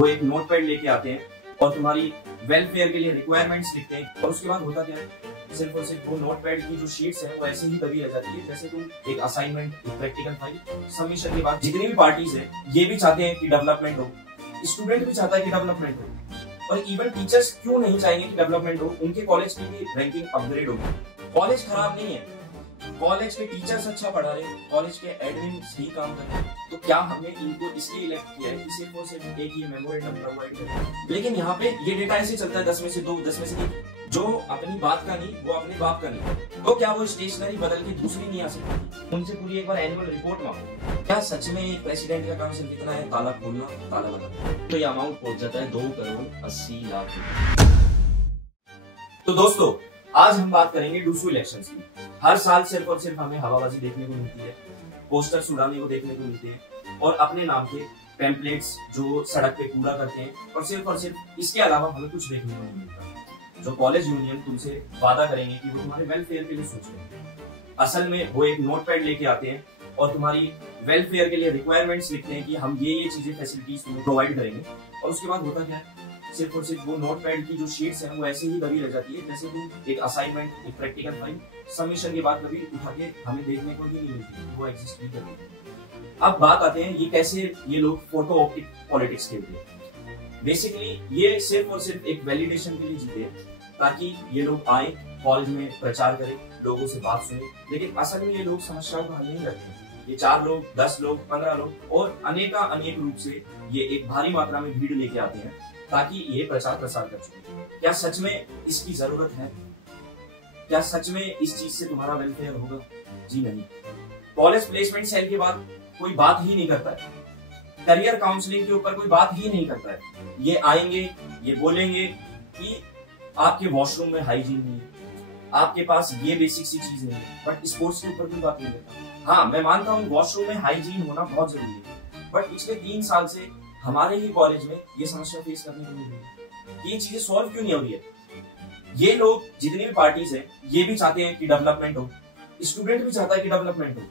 वो एक नोटपैड लेके आते हैं और तुम्हारी वेलफेयर के लिए रिक्वायरमेंट्स लिखते हैं और उसके बाद होता क्या है, सिर्फ और सिर्फ वो नोटपैड की जो शीट्स हैं वो ऐसे ही दबी रह जाती है जैसे तुम एक असाइनमेंट, एक प्रैक्टिकल फाइल, सबमिशन के बाद जितनी भी पार्टीज है ये भी चाहते हैं कि डेवलपमेंट हो, स्टूडेंट भी चाहता है कि डेवलपमेंट हो, और इवन टीचर्स क्यों नहीं चाहेंगे कि डेवलपमेंट हो, उनके कॉलेज की भी रैंकिंग अपग्रेड होगी। कॉलेज खराब नहीं है, कॉलेज के टीचर्स अच्छा पढ़ा रहे, कॉलेज के एडमिन सही काम कर रहे, तो क्या हमने इनको इसलिए इलेक्ट किया है कि सिर्फ और सिर्फ एक ही मेमोरेंडम प्रोवाइड करें। लेकिन यहाँ पे ये डेटा ऐसे चलता है 10 में से 2, 10 में से 3, जो अपनी बात का नहीं वो अपने बाप का नहीं, तो क्या वो स्टेशनरी बदल के दूसरी नहीं आ सकती? उनसे पूरी एक बार एनुअल रिपोर्ट मांगो, क्या सच में एक प्रेसिडेंट का काम सिर्फ इतना है, ताला खोलना ताला लगाना, तो ये अमाउंट पहुंच जाता है 2,80,00,000। तो दोस्तों आज हम बात करेंगे डूसू इलेक्शंस की। हर साल सिर्फ और सिर्फ हमें हवाबाजी देखने को मिलती है, पोस्टर्स उड़ाने को देखने को मिलते हैं और अपने नाम के पैम्पलेट्स जो सड़क पे कूड़ा करते हैं, और सिर्फ इसके अलावा हमें कुछ देखने को नहीं मिलता। जो कॉलेज यूनियन तुमसे वादा करेंगे कि वो तुम्हारे वेलफेयर के लिए सोच रहे हैं, असल में वो एक नोटपैड लेके आते हैं और तुम्हारी वेलफेयर के लिए रिक्वायरमेंट्स लिखते हैं कि हम ये चीजें फैसिलिटीज तुम्हें प्रोवाइड करेंगे, और उसके बाद होता क्या है, सिर्फ और सिर्फ वो नोटपैड की जो शीट्स हैं वो ऐसे ही दबी रह जाती है जैसे तुम एक असाइनमेंट, एक प्रैक्टिकल फाइल, सबमिशन के बाद कभी उठा के हमें देखने को ही नहीं मिलती, वो एग्जिस्ट नहीं करती। अब बात आते हैं ये कैसे ये लोग फोटो ऑप्टिक पॉलिटिक्स खेलते हैं। बेसिकली ये सिर्फ और सिर्फ एक वैलिडेशन के लिए जीते हैं ताकि ये लोग आए कॉलेज में प्रचार करें, लोगों से बात सुने, लेकिन असल में ये लोग समस्याओं का हल नहीं करते। ये 4 लोग, 10 लोग, 15 लोग और अनेक रूप से ये एक भारी मात्रा में भीड़ लेके आते हैं ताकि ये प्रचार प्रसार कर सके। क्या सच में इसकी जरूरत है? क्या सच में इस चीज से तुम्हारा वेलफेयर होगा? जी नहीं। कॉलेज प्लेसमेंट सेल के बाद कोई बात ही नहीं करता है, करियर काउंसलिंग के ऊपर कोई बात ही नहीं करता है। ये आएंगे, ये बोलेंगे कि आपके वॉशरूम में हाइजीन नहीं है, आपके पास ये बेसिक सी चीज नहीं है, बट स्पोर्ट्स के ऊपर कोई बात नहीं करता। हाँ, मैं मानता हूँ वॉशरूम में हाइजीन होना बहुत जरूरी है, बट पिछले 3 साल से हमारे ही कॉलेज में ये समस्या फेस करने को मिल रही है। ये चीजें सॉल्व क्यों नहीं हो रही है? ये लोग जितनी भी पार्टीज हैं ये भी चाहते हैं कि डेवलपमेंट हो, स्टूडेंट भी चाहता है कि डेवलपमेंट हो,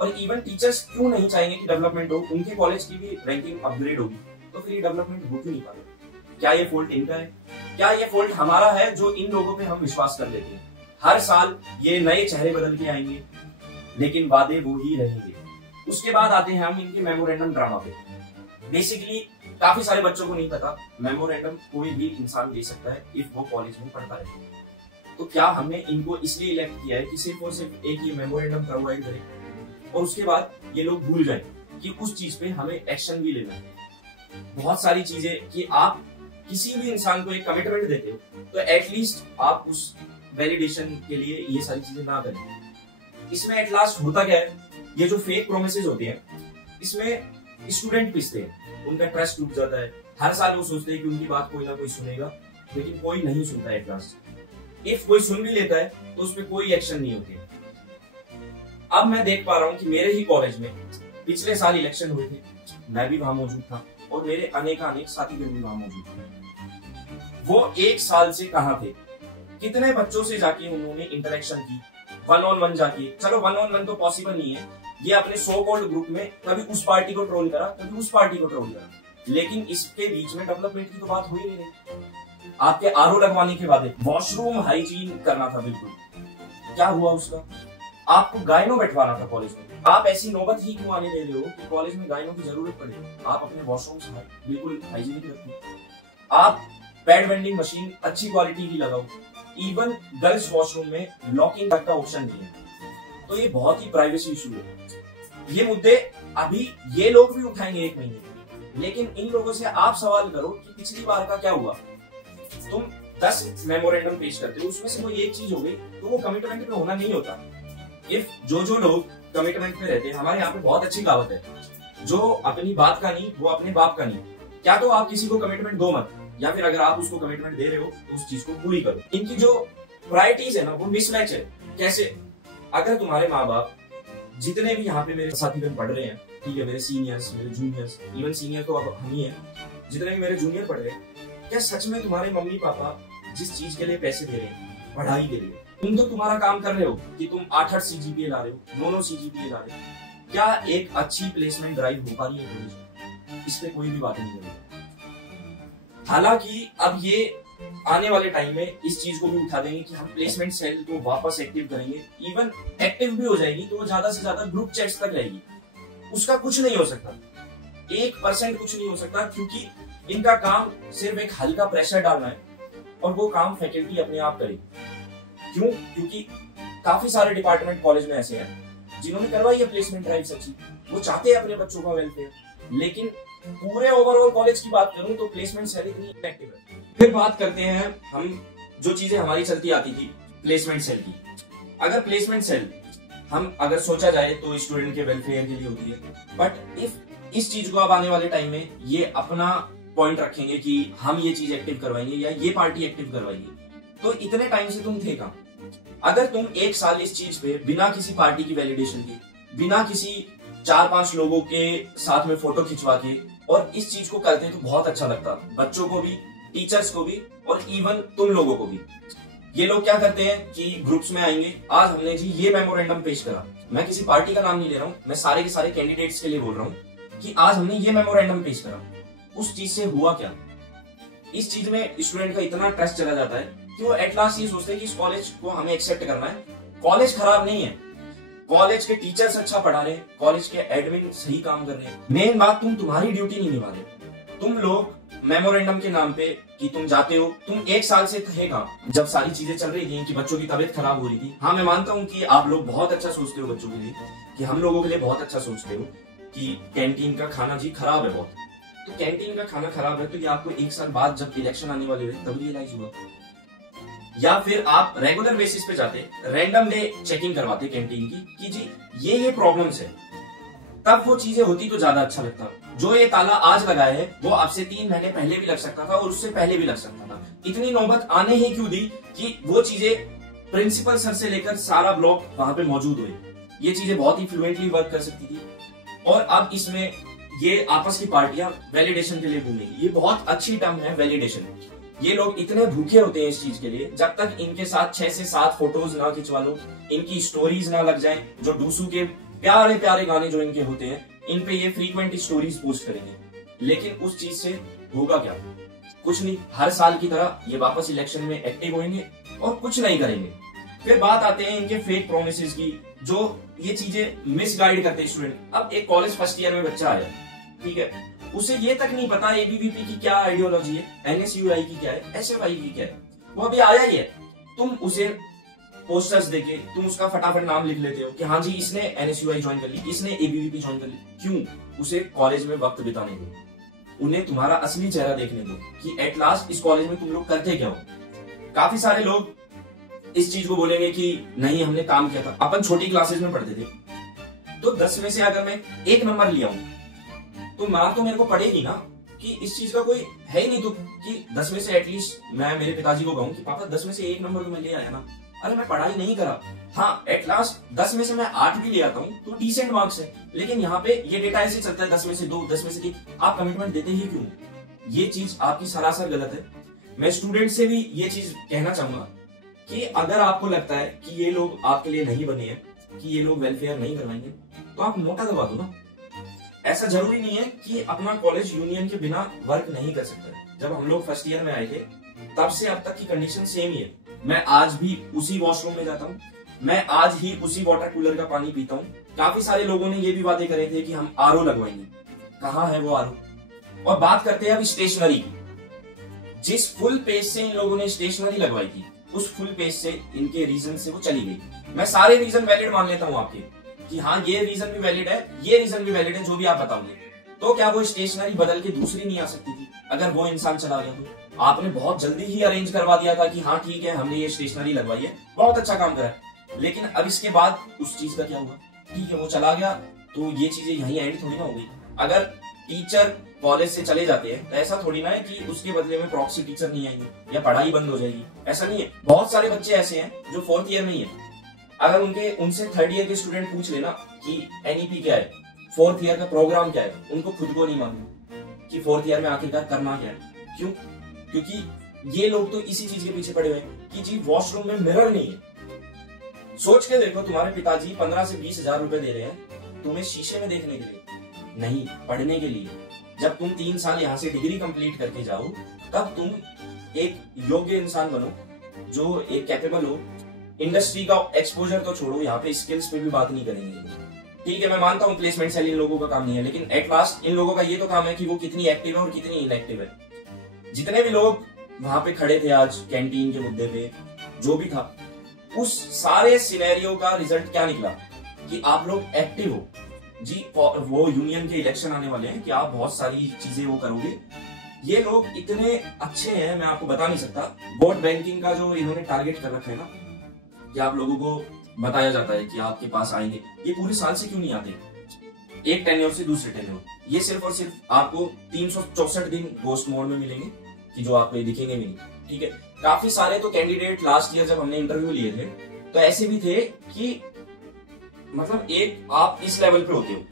और इवन टीचर्स क्यों नहीं चाहेंगे कि डेवलपमेंट हो, उनके कॉलेज की भी रैंकिंग अपग्रेड होगी, तो फिर ये डेवलपमेंट हो क्यों नहीं पा रहे? क्या ये फॉल्ट इनका है? क्या ये फॉल्ट हमारा है जो इन लोगों पे हम विश्वास कर लेते हैं? हर साल ये नए चेहरे बदल के आएंगे लेकिन वादे वो ही रहेंगे। उसके बाद आते हैं हम इनके मेमोरेंडम ड्रामा पे। बेसिकली काफी सारे बच्चों को नहीं पता मेमोरेंडम कोई भी इंसान दे सकता है इफ वो कॉलेज में पढ़ता है। तो क्या हमने इनको इसलिए इलेक्ट किया है कि सिर्फ और सिर्फ एक ही मेमोरेंडम प्रोवाइड करें और उसके बाद ये लोग भूल जाएं कि उस चीज पे हमें एक्शन भी लेना है। बहुत सारी चीजें कि आप किसी भी इंसान को एक कमिटमेंट देते हो तो एटलीस्ट आप उस वैलिडेशन के लिए ये सारी चीजें ना करें। इसमें एट लास्ट होता क्या है, ये जो फेक प्रोमिसेस होती हैं इसमें स्टूडेंट पिसते हैं, उनका ट्रस्ट टूट जाता है। हर साल वो सोचते हैं कि उनकी बात कोई ना कोई सुनेगा, लेकिन कोई नहीं सुनता है एट लास्ट। इफ कोई सुन भी लेता है तो उसमें कोई एक्शन नहीं होती है। अब मैं देख पा रहा हूँ कि मेरे ही कॉलेज में पिछले साल इलेक्शन हुए थे, मैं भी वहां मौजूद था और मेरे अनेक साथीगण भी वहां मौजूद थे। वो 1 साल से कहां थे, कितने बच्चों से जाके उन्होंने इंटरेक्शन की, 1-on-1 जाके। चलो 1-on-1 तो पॉसिबल नहीं है, ये अपने सो कॉल्ड ग्रुप में कभी उस पार्टी को ट्रोल करा, कभी उस पार्टी को ट्रोल करा, लेकिन इसके बीच में डेवलपमेंट की तो बात हो ही नहीं रही। आपके आरओ लगवाने के बाद वॉशरूम हाइजीन करना था बिल्कुल, क्या हुआ उसका? आपको गायनो बैठवाना था कॉलेज में, आप ऐसी नौबत ही क्यों आने दे रहे हो कि कॉलेज में गायनों की जरूरत पड़े? आप अपने वॉशरूम बिल्कुल हाइजीनिक रखो, आप पैड वेंडिंग मशीन अच्छी क्वालिटी की लगाओ, इवन गर्ल्स वॉशरूम में लॉकिंग तक का ऑप्शन नहीं है। तो ये बहुत ही प्राइवेसी इशू है। ये मुद्दे अभी ये लोग भी उठाएंगे 1 महीने, लेकिन इन लोगों से आप सवाल करो कि पिछली बार का क्या हुआ। तुम 10 मेमोरेंडम पेश करते हो, उसमें से कोई एक चीज हो गई तो वो कमिटमेंट पे होना नहीं होता। इफ जो लोग कमिटमेंट में रहते हैं, हमारे यहाँ पे बहुत अच्छी कहावत है, जो अपनी बात का नहीं वो अपने बाप का नहीं। क्या तो आप किसी को कमिटमेंट दो मत, या फिर अगर आप उसको कमिटमेंट दे रहे हो तो उस चीज को पूरी करो। इनकी जो प्रायोरिटीज है ना वो मिसमैच है। कैसे? अगर तुम्हारे माँ बाप, जितने भी यहाँ पे मेरे साथीगण पढ़ रहे हैं, ठीक है, मेरे सीनियर्स, मेरे जूनियर्स, इवन सीनियर तो अब हम ही हैं, जितने भी मेरे जूनियर पढ़ रहे हैं, क्या सच में तुम्हारे मम्मी पापा जिस चीज के लिए पैसे दे रहे हैं, पढ़ाई के लिए, तुम तो तुम्हारा काम कर रहे हो कि तुम 8 CGPA ला रहे हो, 9 CGPA ला रहे हो, क्या एक अच्छी प्लेसमेंट ड्राइव हो पा रही है कॉलेज में? इस पे कोई भी बात नहीं कर रही। हालांकि अब ये आने वाले टाइम में इस चीज को भी उठा देंगे कि हम प्लेसमेंट सेल को वापस एक्टिव करेंगे। इवन एक्टिव भी हो जाएगी तो वो ज्यादा से ज्यादा ग्रुप चैट्स तक रहेगी, उसका कुछ नहीं हो सकता, 1% कुछ नहीं हो सकता, क्योंकि इनका काम सिर्फ एक हल्का प्रेशर डालना है और वो काम फैकल्टी अपने आप करेगी। क्यों? क्योंकि काफी सारे डिपार्टमेंट कॉलेज में ऐसे हैं जिन्होंने करवाई है प्लेसमेंट ड्राइव अच्छी, वो चाहते हैं अपने बच्चों का वेलफेयर, लेकिन पूरे ओवरऑल कॉलेज की बात करूं तो प्लेसमेंट सेल इतनी इफेक्टिव है। फिर बात करते हैं हम जो चीजें हमारी चलती आती थी प्लेसमेंट सेल की। अगर प्लेसमेंट सेल हम अगर सोचा जाए तो स्टूडेंट के वेलफेयर के लिए होती है, बट इफ इस चीज को अब आने वाले टाइम में ये अपना पॉइंट रखेंगे कि हम ये चीज एक्टिव करवाएंगे या ये पार्टी एक्टिव करवाएंगे, तो इतने टाइम से तुम थे कहां? अगर तुम 1 साल इस चीज पे बिना किसी पार्टी की वैलिडेशन के, बिना किसी 4-5 लोगों के साथ में फोटो खिंचवा के और इस चीज को करते तो बहुत अच्छा लगता, बच्चों को भी, टीचर्स को भी और इवन तुम लोगों को भी। ये लोग क्या करते हैं कि ग्रुप्स में आएंगे, आज हमने जी ये मेमोरेंडम पेश करा, मैं किसी पार्टी का नाम नहीं ले रहा हूं, मैं सारे के सारे कैंडिडेट्स के लिए बोल रहा हूं कि आज हमने ये मेमोरेंडम पेश करा। उस चीज से हुआ क्या? इस चीज में स्टूडेंट का इतना ट्रस्ट चला जाता है कि वो एट लास्ट ये सोचते हैं कि इस कॉलेज को हमें एक्सेप्ट करना है। कॉलेज खराब नहीं है, कॉलेज के टीचर्स अच्छा पढ़ा रहे, कॉलेज के एडमिन सही काम कर रहे हैं। मेन बात, तुम्हारी ड्यूटी नहीं निभा रहे। तुम लोग मेमोरेंडम के नाम पे कि तुम जाते हो, तुम 1 साल से थे कहां जब सारी चीजें चल रही थी कि बच्चों की तबीयत खराब हो रही थी। हाँ, मैं मानता हूं कि आप लोग बहुत अच्छा सोचते हो बच्चों के लिए, कि हम लोगों के लिए बहुत अच्छा सोचते हो कि कैंटीन का खाना जी खराब है बहुत, तो कैंटीन का खाना खराब है तो ये आपको 1 साल बाद जब इलेक्शन आने वाले हुए तब रियलाइज हुआ। या फिर आप रेगुलर बेसिस पे जाते, रैंडम डे चेकिंग करवाते कैंटीन की कि जी ये प्रॉब्लम्स है, तब वो चीजें होती तो ज्यादा अच्छा लगता। जो ये ताला आज लगाया है वो अब से 3 महीने पहले भी लग सकता था और उससे पहले भी लग सकता था। इतनी नौबत आने ही क्यों दी कि वो चीजें प्रिंसिपल सर से लेकर सारा ब्लॉक वहां पे मौजूद हुए। ये चीजें बहुत ही फ्लुएंटली वर्क कर सकती थी। और अब इसमें ये आपस की पार्टियां वैलिडेशन के लिए घूमेंगी। ये बहुत अच्छी टर्म है वैलिडेशन। ये लोग इतने भूखे होते हैं इस चीज के लिए, जब तक इनके साथ 6 से 7 फोटोज ना खिंचवा लो, इनकी स्टोरीज ना लग जाए, जो डूसू के प्यारे प्यारे गाने जो इनके होते हैं इन पे ये फ्रीक्वेंट स्टोरीज पोस्ट करेंगे। लेकिन उस चीज से होगा क्या? कुछ नहीं। हर साल की तरह ये वापस इलेक्शन में एक्टिव होंगे और कुछ नहीं करेंगे। फिर बात आते हैं इनके फेक प्रोमिसेस की, जो ये चीजें मिसगाइड करते हैं स्टूडेंट। अब एक कॉलेज फर्स्ट ईयर में बच्चा आया, ठीक है, उसे ये तक नहीं पता एबीवीपी की क्या आइडियोलॉजी है, एनएसयूआई की क्या है, एसएफआई की क्या है। वो अभी आया ही है, तुम उसे पोस्टर्स देके तुम उसका फटाफट नाम लिख लेते हो कि हाँ जी इसने एनएसयूआई ज्वाइन कर ली, इसने एबीवीपी ज्वाइन कर ली। क्यों? उसे कॉलेज में वक्त बिताने दो, उन्हें तुम्हारा असली चेहरा देखने दो कि एट लास्ट इस कॉलेज में तुम लोग करते क्या हो। काफी सारे लोग इस चीज को बोलेंगे कि नहीं हमने काम किया था। अपन छोटी क्लासेस में पढ़ते थे तो 10 में से अगर मैं 1 नंबर लिया हूं तो मार तो मेरे को पड़ेगी ना, कि इस चीज का कोई है ही नहीं। तो कि 10 में से एटलीस्ट मैं मेरे पिताजी को कहूं कि पापा 10 में से 1 नंबर तो मैं ले आया ना। अरे मैं पढ़ाई नहीं करा, हाँ एट लास्ट 10 में से मैं 8 भी ले आता हूँ तो डिसेंट मार्क्स है। लेकिन यहाँ पे ये डेटा ऐसे चलता है 10 में से 2, 10 में से 3। आप कमिटमेंट देते ही क्यों? ये चीज आपकी सरासर गलत है। मैं स्टूडेंट से भी ये चीज कहना चाहूंगा कि अगर आपको लगता है कि ये लोग आपके लिए नहीं बने हैं, कि ये लोग वेलफेयर नहीं करवाएंगे, तो आप नोटा दबा दो ना। ऐसा जरूरी नहीं है कि अपना कॉलेज यूनियन के बिना वर्क नहीं कर सकता। जब हम लोग फर्स्ट ईयर में आए थे तब से अब तक की कंडीशन सेम ही है। मैं आज भी उसी वॉशरूम में जाता हूँ, मैं आज ही उसी वाटर कूलर का पानी पीता हूँ। काफी सारे लोगों ने ये भी वादे करे थे कि हम आरओ लगवाएंगे, कहाँ है वो आरओ? और बात करते हैं अब स्टेशनरी की। जिस फुल पेज से इन लोगों ने स्टेशनरी लगवाई थी, उस फुल पेज से इनके रीजन से वो चली गई। मैं सारे रीजन वैलिड मान लेता हूँ आपके, कि हाँ ये रीजन भी वैलिड है, ये रीजन भी वैलिड है, जो भी आप बताओगे। तो क्या वो स्टेशनरी बदल के दूसरी नहीं आ सकती थी? अगर वो इंसान चला गया तो आपने बहुत जल्दी ही अरेंज करवा दिया था कि हाँ ठीक है हमने ये स्टेशनरी लगवाई है, बहुत अच्छा काम करा है। लेकिन अब इसके बाद उस चीज का क्या हुआ? ठीक है वो चला गया तो ये चीजें यहीं एंड थोड़ी ना हो गई। अगर टीचर कॉलेज से चले जाते हैं तो ऐसा थोड़ी ना है कि उसके बदले में प्रॉक्सी टीचर नहीं आएंगे या पढ़ाई बंद हो जाएगी, ऐसा नहीं है। बहुत सारे बच्चे ऐसे हैं जो 4th ईयर में ही है। अगर उनसे 3rd ईयर के स्टूडेंट पूछ लेना कि एनईपी क्या है, 4th ईयर का प्रोग्राम क्या है, उनको खुद को नहीं मालूम कि 4th ईयर में आखिरकार करना क्या है। क्यों? क्योंकि ये लोग तो इसी चीज के पीछे पड़े हुए हैं कि जी वॉशरूम में मिरर नहीं है। सोच के देखो, तुम्हारे पिताजी 15 से 20 हजार रुपए दे रहे हैं तुम्हें शीशे में देखने के लिए, नहीं पढ़ने के लिए। जब तुम 3 साल यहाँ से डिग्री कंप्लीट करके जाओ तब तुम एक योग्य इंसान बनो जो एक कैपेबल हो। इंडस्ट्री का एक्सपोजर तो छोड़ो, यहाँ पे स्किल्स पे भी बात नहीं करेंगे। ठीक है, मैं मानता हूँ प्लेसमेंट सेल इन लोगों का काम नहीं है, लेकिन एट लास्ट इन लोगों का ये तो काम है कि वो कितनी एक्टिव है और कितनी इनएक्टिव है। जितने भी लोग वहां पे खड़े थे आज कैंटीन के मुद्दे पे, जो भी था, उस सारे सिनेरियो का रिजल्ट क्या निकला कि आप लोग एक्टिव हो जी। वो यूनियन के इलेक्शन आने वाले हैं कि आप बहुत सारी चीजें वो करोगे। ये लोग इतने अच्छे हैं, मैं आपको बता नहीं सकता। वोट बैंकिंग का जो इन्होंने टारगेट कर रखा है ना, कि आप लोगों को बताया जाता है कि आपके पास आएंगे, ये पूरे साल से क्यों नहीं आते, एक टेन्योर से दूसरे टेन्योर। ये सिर्फ और सिर्फ आपको 364 दिन गोस्ट मोड में मिलेंगे कि जो आपको दिखेंगे भी नहीं। ठीक है, काफी सारे तो कैंडिडेट लास्ट ईयर जब हमने इंटरव्यू लिए थे तो ऐसे भी थे कि मतलब एक आप इस लेवल पे होते हो,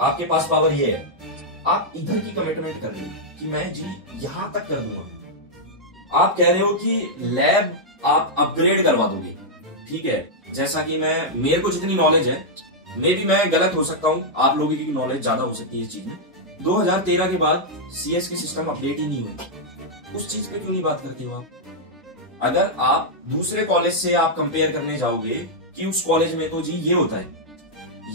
आपके पास पावर ये है, आप इधर की कमिटमेंट कर रहे हो कि मैं जी यहां तक कर दूंगा। आप कह रहे हो कि लैब आप अपग्रेड करवा दोगे। ठीक है, जैसा कि मेरे को जितनी नॉलेज है, मे भी मैं गलत हो सकता हूँ, आप लोगों की नॉलेज ज्यादा हो सकती है इस चीज में। 2013 के बाद सीएस की सिस्टम अपडेट ही नहीं हुई। उस चीज पे क्यों नहीं बात करते हो आप? अगर आप दूसरे कॉलेज से आप कंपेयर करने जाओगे कि उस कॉलेज में तो जी ये होता है,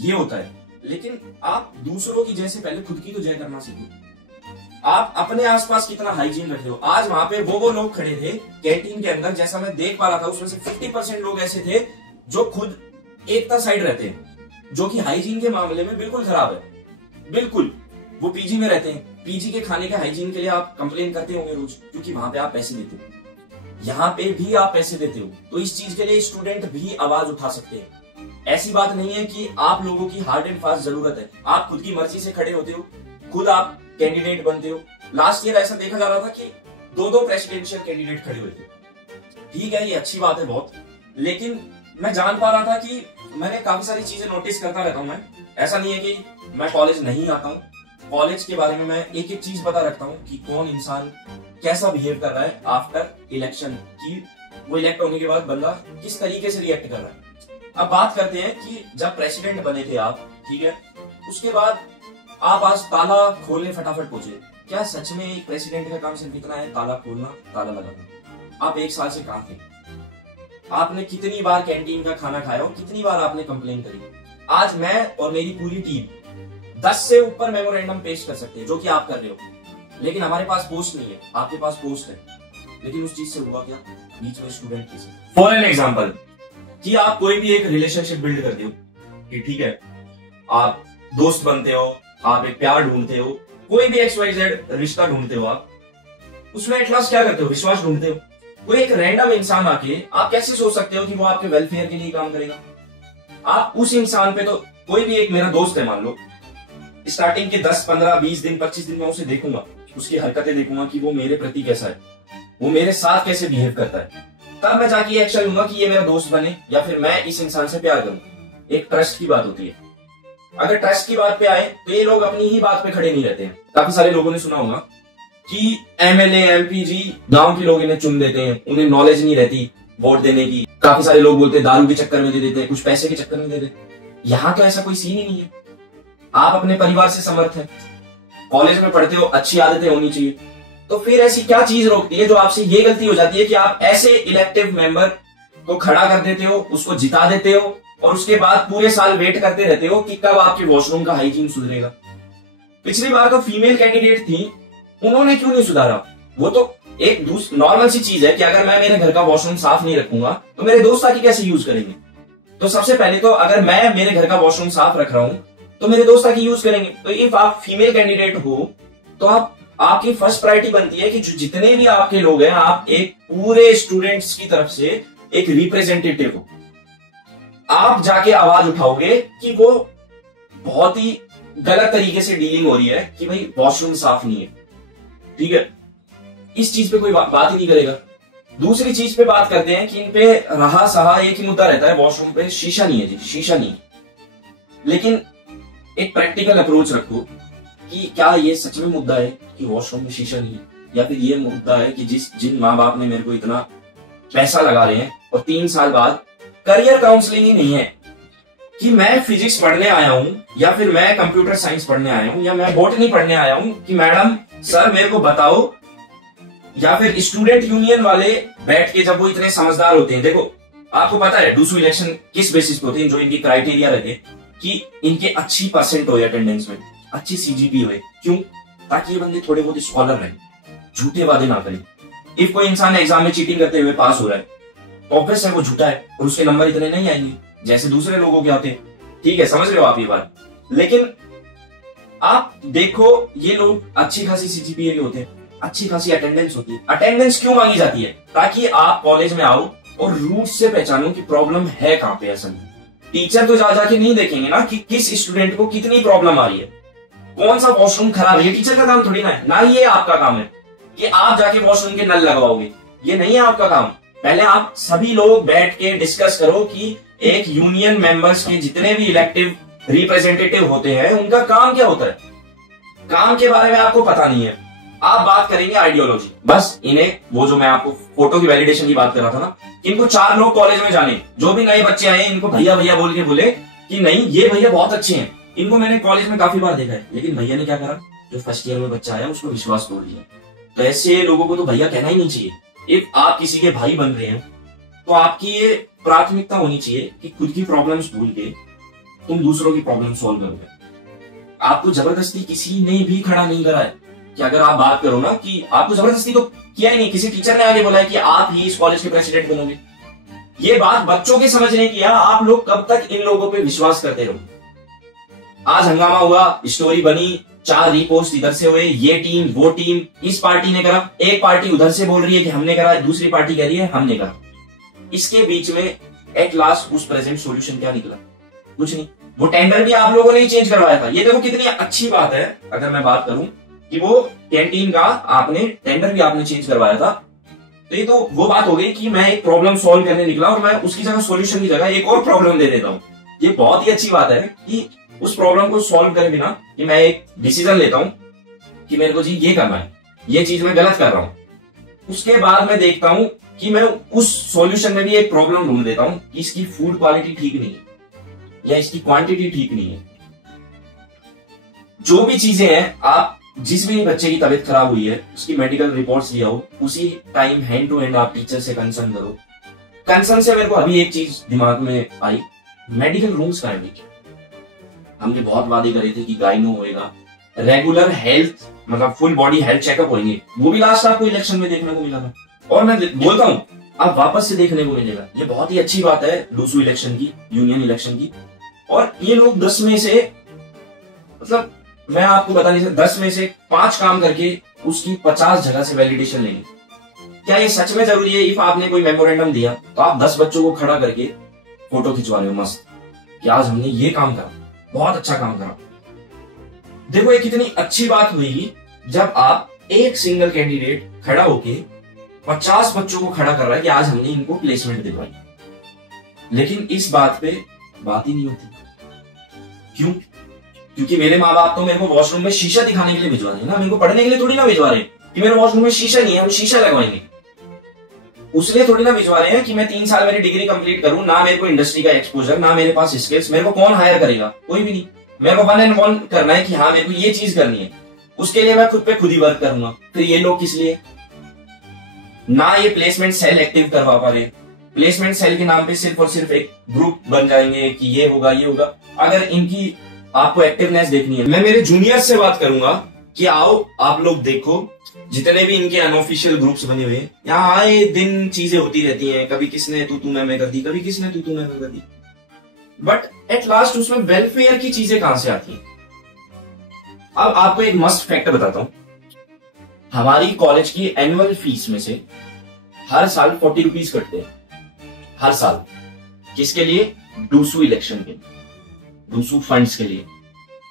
ये होता है, लेकिन आप दूसरों की जैसे पहले खुद की तो जय करना सीखो। आप अपने आसपास कितना हाइजीन रखते हो। आज वहां पे वो लोग खड़े थे कैंटीन के अंदर, जैसा मैं देख पा रहा था, उसमें से 50% लोग ऐसे थे जो खुद एकता साइड रहते हैं, जो कि हाइजीन के मामले में बिल्कुल खराब है। बिल्कुल, वो पीजी में रहते हैं, पीजी के खाने के हाइजीन के लिए आप कंप्लेन करते होंगे रोज, क्योंकि वहां पे आप पैसे देते हो, यहाँ पे भी आप पैसे देते हो, तो इस चीज के लिए स्टूडेंट भी आवाज उठा सकते हैं। ऐसी बात नहीं है कि आप लोगों की हार्ड एंड फास्ट जरूरत है, आप खुद की मर्जी से खड़े होते हो, खुद आप कैंडिडेट बनते हो। लास्ट ईयर ऐसा देखा जा रहा था कि 2-2 प्रेसिडेंशियल कैंडिडेट खड़े हुए थे। ठीक है, ये अच्छी बात है बहुत, लेकिन मैं जान पा रहा था कि मैंने काफी सारी चीजें नोटिस करता रहता हूं। मैं ऐसा नहीं है कि मैं कॉलेज नहीं आता हूं, कॉलेज के बारे में मैं एक एक चीज पता रखता हूं कि कौन इंसान कैसा बिहेव कर रहा है आफ्टर इलेक्शन, की वो इलेक्ट होने के बाद बंदा किस तरीके से रिएक्ट कर रहा है। अब बात करते हैं कि जब प्रेसिडेंट बने थे आप, ठीक है, उसके बाद आप आज ताला खोलने फटाफट पहुंचे। क्या सच में एक प्रेसिडेंट का काम सिर्फ इतना है, ताला खोलना, ताला लगाना? आप 1 साल से कहां थे? आपने कितनी बार कैंटीन का खाना खाया हो, कितनी बार आपने कंप्लेन करी? आज मैं और मेरी पूरी टीम 10 से ऊपर मेमोरेंडम पेश कर सकते हैं, जो कि आप कर रहे हो, लेकिन हमारे पास पोस्ट नहीं है, आपके पास पोस्ट है। लेकिन उस चीज से हुआ क्या? बीच में स्टूडेंट के साथ। फॉर एन एग्जाम्पल, कि आप कोई भी एक रिलेशनशिप बिल्ड करते हो, ठीक है, आप दोस्त बनते हो, आप एक प्यार ढूंढते हो, कोई भी XYZ रिश्ता ढूंढते हो, आप उसमें एट लास्ट क्या करते हो? विश्वास ढूंढते हो। कोई एक रैंडम इंसान आके आप कैसे सोच सकते हो कि वो आपके वेलफेयर के लिए काम करेगा? आप उस इंसान पे तो, कोई भी एक मेरा दोस्त है मान लो, स्टार्टिंग के 10, 15, 20 दिन, 25 दिन में उसे देखूंगा, उसकी हरकतें देखूंगा कि वो मेरे प्रति कैसा है, वो मेरे साथ कैसे बिहेव करता है, तब मैं जाके एक्शन लूंगा कि ये मेरा दोस्त बने या फिर मैं इस इंसान से प्यार करूं। एक ट्रस्ट की बात होती है। अगर ट्रस्ट की बात पे आए तो ये लोग अपनी ही बात पे खड़े नहीं रहते हैं। काफी सारे लोगों ने सुना होगा कि MLA MP जी गांव के लोग इन्हें चुन देते हैं, उन्हें नॉलेज नहीं रहती वोट देने की। काफी सारे लोग बोलते हैं दारू के चक्कर में दे देते हैं, कुछ पैसे के चक्कर में दे देते हैं। यहाँ तो ऐसा कोई सीन ही नहीं है। आप अपने परिवार से समर्थ हैं, कॉलेज में पढ़ते हो, अच्छी आदतें होनी चाहिए, तो फिर ऐसी क्या चीज रोकती है जो आपसे ये गलती हो जाती है कि आप ऐसे इलेक्टिव मेंबर को खड़ा कर देते हो, उसको जिता देते हो, और उसके बाद पूरे साल वेट करते रहते हो कि कब आपके वॉशरूम का हाइजीन सुधरेगा। पिछली बार तो फीमेल कैंडिडेट थी, उन्होंने क्यों नहीं सुधारा? वो तो एक नॉर्मल सी चीज है कि अगर मैं मेरे घर का वॉशरूम साफ नहीं रखूंगा तो मेरे दोस्त आके कैसे यूज करेंगे? तो सबसे पहले तो अगर मैं मेरे घर का वॉशरूम साफ रख रहा हूं तो मेरे दोस्त आके यूज करेंगे। तो इफ आप फीमेल कैंडिडेट हो तो आपकी फर्स्ट प्रायोरिटी बनती है कि जितने भी आपके लोग हैं, आप एक पूरे स्टूडेंट्स की तरफ से एक रिप्रेजेंटेटिव हो। आप जाके आवाज उठाओगे कि वो बहुत ही गलत तरीके से डीलिंग हो रही है कि भाई वॉशरूम साफ नहीं है, ठीक है। इस चीज पे कोई बात ही नहीं करेगा। दूसरी चीज पे बात करते हैं कि इन पे रहा सहा एक ही मुद्दा रहता है, वॉशरूम पे शीशा नहीं है जी, शीशा नहीं। लेकिन एक प्रैक्टिकल अप्रोच रखो कि क्या ये सच में मुद्दा है कि वॉशरूम में शीशा नहीं है, या फिर ये मुद्दा है कि जिन माँ बाप ने मेरे को इतना पैसा लगा रहे हैं और 3 साल बाद करियर काउंसलिंग ही नहीं है कि मैं फिजिक्स पढ़ने आया हूं या फिर मैं कंप्यूटर साइंस पढ़ने आया हूं या मैं बॉटनी पढ़ने आया हूं कि मैडम सर मेरे को बताओ या फिर स्टूडेंट यूनियन वाले बैठ के, जब वो इतने समझदार होते हैं, देखो आपको पता है डूसू इलेक्शन किस बेसिस पे होते हैं, जो इनकी क्राइटेरिया रखे कि इनके अच्छी परसेंट हो अटेंडेंस में, अच्छी सीजीपी हो। क्यों? ताकि ये बंदे थोड़े बहुत स्कॉलर रहे, झूठे वादे ना करें। इफ कोई इंसान एग्जाम में चीटिंग करते हुए पास हो रहा है तो ऑब्वियस है वो झूठा है और उसके नंबर इतने नहीं आएंगे जैसे दूसरे लोगों के आते हैं। ठीक है, समझ रहे हो आप ये बात? लेकिन आप देखो ये लोग अच्छी खासी सीजीपीए के होते हैं, अच्छी खासी अटेंडेंस होती है। अटेंडेंस क्यों मांगी जाती है? ताकि आप कॉलेज में आओ और रूट से पहचानो कि प्रॉब्लम है कहां पे असल में। टीचर तो जा जाके नहीं देखेंगे ना कि किस स्टूडेंट को कितनी प्रॉब्लम आ रही है, कौन सा वॉशरूम खराब है। ये टीचर का काम थोड़ी ना है, ना ये आपका काम है कि आप जाके वॉशरूम के नल लगवाओगे, ये नहीं है आपका काम। पहले आप सभी लोग बैठ के डिस्कस करो कि एक यूनियन मेंबर्स के जितने भी इलेक्टिव रिप्रेजेंटेटिव होते हैं उनका काम क्या होता है। काम के बारे में आपको पता नहीं है, आप बात करेंगे आइडियोलॉजी। बस इन्हें, वो जो मैं आपको फोटो की वैलिडेशन की बात कर रहा था ना, इनको 4 लोग कॉलेज में जाने, जो भी नए बच्चे आए इनको भैया भैया बोल के बोले कि नहीं ये भैया बहुत अच्छे हैं। इनको मैंने कॉलेज में काफी बार देखा है, लेकिन भैया ने क्या करा, जो फर्स्ट ईयर में बच्चा आया उसको विश्वास तोड़ दिया। तो ऐसे लोगों को तो भैया कहना ही नहीं चाहिए। इफ आप किसी के भाई बन रहे हैं तो आपकी ये प्राथमिकता होनी चाहिए कि खुद की प्रॉब्लम्स भूल के तुम दूसरों की प्रॉब्लम सॉल्व करोगे। आपको जबरदस्ती किसी ने भी खड़ा नहीं करा है कि अगर आप बात करो ना, कि आपको जबरदस्ती तो किया ही नहीं, किसी टीचर ने आगे बोला है कि आप ही इस कॉलेज के प्रेसिडेंट बनोगे। ये बात बच्चों के समझने की है। आप लोग कब तक इन लोगों पे विश्वास करते रहो? आज हंगामा हुआ, स्टोरी बनी, 4 रीपोस्ट इधर से हुए, ये टीम वो टीम, इस पार्टी ने करा, एक पार्टी उधर से बोल रही है कि हमने करा, दूसरी पार्टी कह रही है हमने करा। इसके बीच में एट लास्ट उस प्रेजेंट सॉल्यूशन क्या निकला? कुछ नहीं। वो टेंडर भी आप लोगों ने ही चेंज करवाया था। ये देखो कितनी अच्छी बात है, अगर मैं बात करूं कि वो कैंटीन का आपने टेंडर भी आपने चेंज करवाया था। तो ये तो वो बात हो गई कि मैं एक प्रॉब्लम सॉल्व करने निकला और मैं उसकी जगह सॉल्यूशन की जगह एक और प्रॉब्लम दे देता हूं। ये बहुत ही अच्छी बात है कि उस प्रॉब्लम को सॉल्व करे बिना कि मैं एक डिसीजन लेता हूं कि मेरे को जी ये करना है, ये चीज मैं गलत कर रहा हूं। उसके बाद मैं देखता हूं कि मैं उस सॉल्यूशन में भी एक प्रॉब्लम ढूंढ देता हूं कि इसकी फूड क्वालिटी ठीक नहीं है या इसकी क्वांटिटी ठीक नहीं है। जो भी चीजें हैं, आप जिस भी बच्चे की तबीयत खराब हुई है उसकी मेडिकल रिपोर्ट्स लिया हो, उसी टाइम हैंड टू हैंड आप टीचर से कंसर्न करो। कंसर्न से मेरे को अभी एक चीज दिमाग में आई, मेडिकल रूम्स का है। हमने बहुत वादे करे थे कि गाइनो होएगा, रेगुलर हेल्थ मतलब फुल बॉडी हेल्थ चेकअप होंगे, वो भी लास्ट आपको इलेक्शन में देखने को मिला था। और मैं बोलता हूं अब वापस से देखने को मिलेगा। ये बहुत ही अच्छी बात है डूसू इलेक्शन की, यूनियन इलेक्शन की। और ये लोग 10 में से, मतलब मैं आपको बता नहीं सकता, 10 में से 5 काम करके उसकी 50 जगह से वैलिडेशन लेंगे। क्या ये सच में जरूरी है? इफ आपने कोई मेमोरेंडम दिया तो आप 10 बच्चों को खड़ा करके फोटो खिंचवा रहे हो मस्त कि आज हमने ये काम करा, बहुत अच्छा काम करा। देखो ये कितनी अच्छी बात हुई जब आप एक सिंगल कैंडिडेट खड़ा होके 50 बच्चों को खड़ा कर रहा है कि आज हमने इनको प्लेसमेंट दिलवाई। लेकिन इस बात पे बात ही नहीं होती। क्यों? क्योंकि मेरे माँ बाप तो मेरे को वॉशरूम में शीशा दिखाने के लिए भिजवा रहे हैं ना, मेरे को पढ़ने के लिए थोड़ी ना भिजवा रहे कि मेरे वॉशरूम में शीशा नहीं है हम शीशा लगवाएंगे। उसलिए थोड़ी ना भिजवा रहे हैं कि मैं 3 साल मेरी डिग्री कंप्लीट करूं, ना मेरे को इंडस्ट्री का एक्सपोजर, ना मेरे पास स्किल्स। मेरे को कौन हायर करेगा? कोई भी नहीं। मेरे को 1 and 1 करना है कि हाँ मेरे को ये चीज करनी है, उसके लिए मैं खुद पे खुद ही वर्क करूंगा। फिर ये लोग किस लिए? ना ये प्लेसमेंट सेल एक्टिव करवा पा रहे। प्लेसमेंट सेल के नाम पे सिर्फ और सिर्फ एक ग्रुप बन जाएंगे कि ये होगा ये होगा। अगर इनकी आपको एक्टिवनेस देखनी है, मैं मेरे जूनियर से बात करूंगा कि आओ आप लोग देखो जितने भी इनके अनऑफिशियल ग्रुप्स बने हुए हैं, यहाँ आए दिन चीजें होती रहती हैं। कभी किसने तू मैं कर दी, कभी किसने तू मैं कर दी, बट एट लास्ट उसमें वेलफेयर की चीजें कहां से आती हैं? अब आपको एक मस्त फैक्ट बताता हूं। हमारी कॉलेज की एनुअल फीस में से हर साल 40 रुपीज कटते हैं, हर साल। किसके लिए? डूसू इलेक्शन के, डूसू फंड्स के लिए।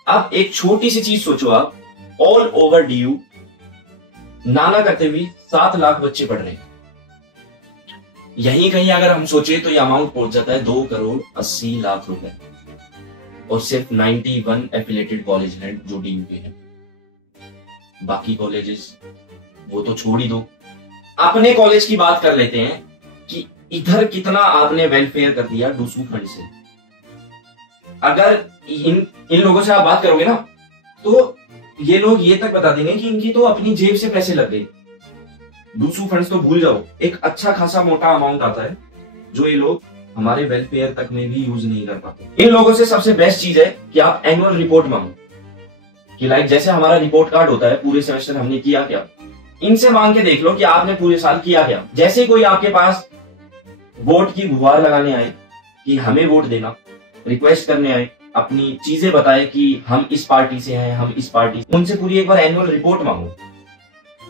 अब एक छोटी सी चीज सोचो आप, ऑल ओवर डीयू नाना करते हुए 7 लाख बच्चे पढ़ रहे हैं। यहीं कहीं अगर हम सोचे तो ये अमाउंट पहुंच जाता है 2 करोड़ 80 लाख रुपए। और सिर्फ 91 एफिलेटेड कॉलेज हैं जो डीयू के हैं। बाकी कॉलेजेस वो तो छोड़ ही दो। अपने कॉलेज की बात कर लेते हैं कि इधर कितना आपने वेलफेयर कर दिया डूसू फंड से। अगर इन लोगों से आप बात करोगे ना तो ये लोग ये तक बता देंगे कि इनकी तो अपनी जेब से पैसे लग गए। दूसू फंड्स तो भूल जाओ, एक अच्छा खासा मोटा अमाउंट आता है जो ये लोग हमारे वेलफेयर तक में भी यूज नहीं कर पाते। इन लोगों से सबसे बेस्ट चीज है कि आप एनुअल रिपोर्ट मांगो, कि लाइक जैसे हमारा रिपोर्ट कार्ड होता है पूरे सेमेस्टर हमने किया क्या, इनसे मांग के देख लो कि आपने पूरे साल किया क्या। जैसे कोई आपके पास वोट की गुहार लगाने आए कि हमें वोट देना, रिक्वेस्ट करने आए, अपनी चीजें बताए कि हम इस पार्टी से हैं, हम इस पार्टी, उनसे पूरी एक बार एनुअल रिपोर्ट मांगो